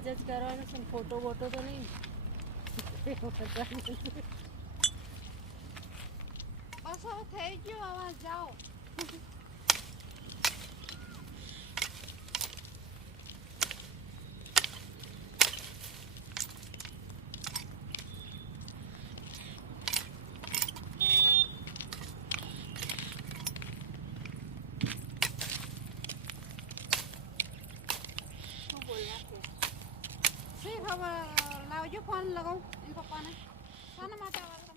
અવાજ જ કરવાનો છે ફોટો બોટો તો નહીં બસ હવે થઈ ગયો આવાજ જાઓ ખબર લાવજો ફોન લગાવું એમ પપ્પાને શાના માટે આવવાનું